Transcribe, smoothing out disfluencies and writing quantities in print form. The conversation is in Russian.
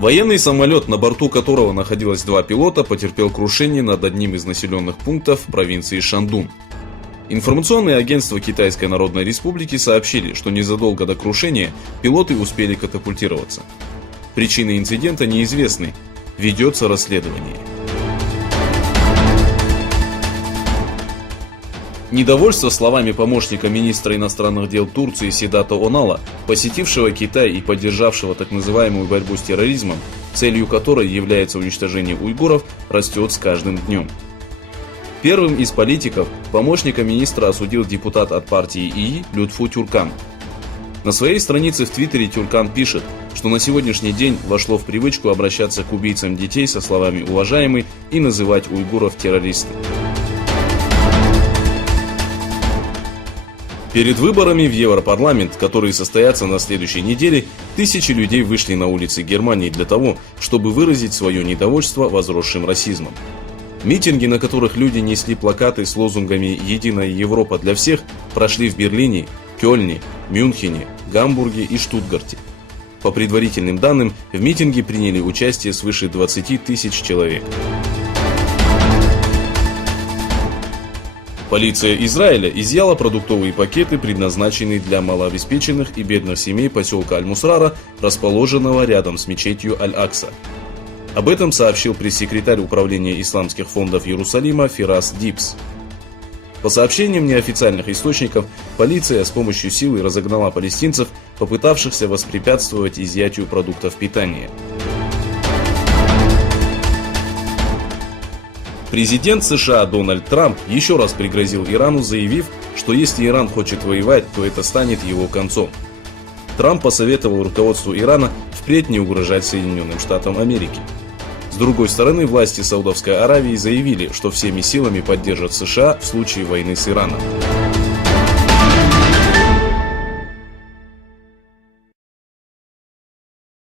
Военный самолет, на борту которого находилось 2 пилота, потерпел крушение над одним из населенных пунктов провинции Шандун. Информационные агентства Китайской Народной Республики сообщили, что незадолго до крушения пилоты успели катапультироваться. Причины инцидента неизвестны, ведется расследование. Недовольство словами помощника министра иностранных дел Турции Седата Онала, посетившего Китай и поддержавшего так называемую борьбу с терроризмом, целью которой является уничтожение уйгуров, растет с каждым днем. Первым из политиков помощника министра осудил депутат от партии ИИ Лютфу Тюркан. На своей странице в Твиттере Тюркан пишет, что на сегодняшний день вошло в привычку обращаться к убийцам детей со словами «уважаемый» и называть уйгуров террористами. Перед выборами в Европарламент, которые состоятся на следующей неделе, тысячи людей вышли на улицы Германии для того, чтобы выразить свое недовольство возросшим расизмом. Митинги, на которых люди несли плакаты с лозунгами «Единая Европа для всех», прошли в Берлине, Кёльне, Мюнхене, Гамбурге и Штутгарте. По предварительным данным, в митинге приняли участие свыше 20 тысяч человек. Полиция Израиля изъяла продуктовые пакеты, предназначенные для малообеспеченных и бедных семей поселка Аль-Мусрара, расположенного рядом с мечетью Аль-Акса. Об этом сообщил пресс-секретарь Управления исламских фондов Иерусалима Фирас Дибс. По сообщениям неофициальных источников, полиция с помощью силы разогнала палестинцев, попытавшихся воспрепятствовать изъятию продуктов питания. Президент США Дональд Трамп еще раз пригрозил Ирану, заявив, что если Иран хочет воевать, то это станет его концом. Трамп посоветовал руководству Ирана впредь не угрожать Соединенным Штатам Америки. С другой стороны, власти Саудовской Аравии заявили, что всеми силами поддержат США в случае войны с Ираном.